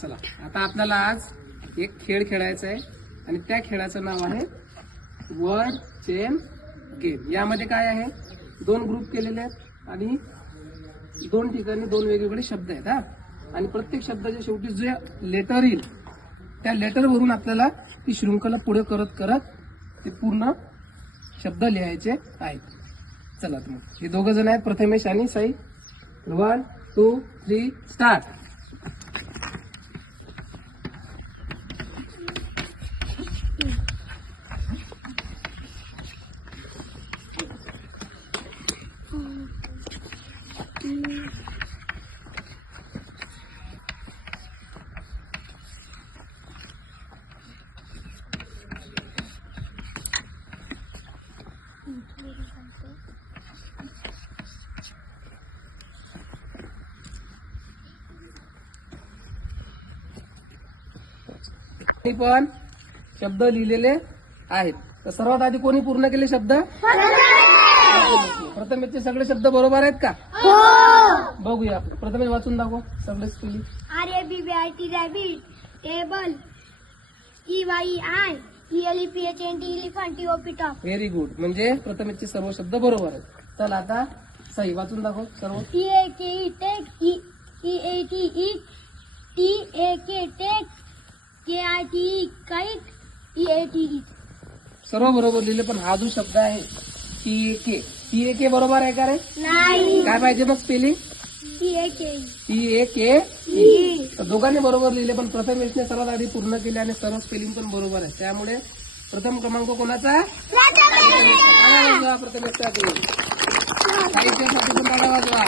चला आता आपल्याला आज एक खेळ खेळायचा आहे आणि त्या खेळाचं नाव आहे वर्ड चेन गेम. यामध्ये काय आहे, दोन ग्रुप केलेले आहेत आणि दोन ठिकाणी दोन वेगवेगळे शब्द आहेत. हा, आणि प्रत्येक शब्दाच्या शेवटी जे लेटर येईल त्या लेटर वरून आपल्याला ती शृंखला पुढे करत करत ते पूर्ण शब्द लिहायचे आहेत. चला तर मग हे दोघं जण आहेत, प्रथमेश आणि साई. 1 2 3 स्टार्ट. पण शब्द लिहिलेले आहेत. तर सर्वात आधी कोणी पूर्ण केले शब्द? प्रथमेशचे सगळे शब्द बरोबर आहेत का? बघूया. प्रथमेश वाचून दाखव सगळेच केली. RABBIT rabbit, table, EYI ELEPHANT elephant, TOP top. Very good. म्हणजे प्रथमेशचे सर्व शब्द बरोबर आहेत. चला आता साई वाचून दाखव सर्व. TAKE take, EATE TAK take, KITE kite, EATE. सर्व बरोबर लिहिले. पण हा जो शब्द आहे TAK बरोबर आहे का रे? नाही. काय पाहिजे मग स्पेलिंग? TAK. तर दोघांनी बरोबर लिहिले, पण प्रथमेशने सर्वात आधी पूर्ण केले आणि सर्व स्पेलिंग पण बरोबर आहे. त्यामुळे प्रथम क्रमांक कोणाचा? टाळ्या वाजवा प्रथमेशसाठी. साईच्यासाठी पण टाळ्या वाजवा.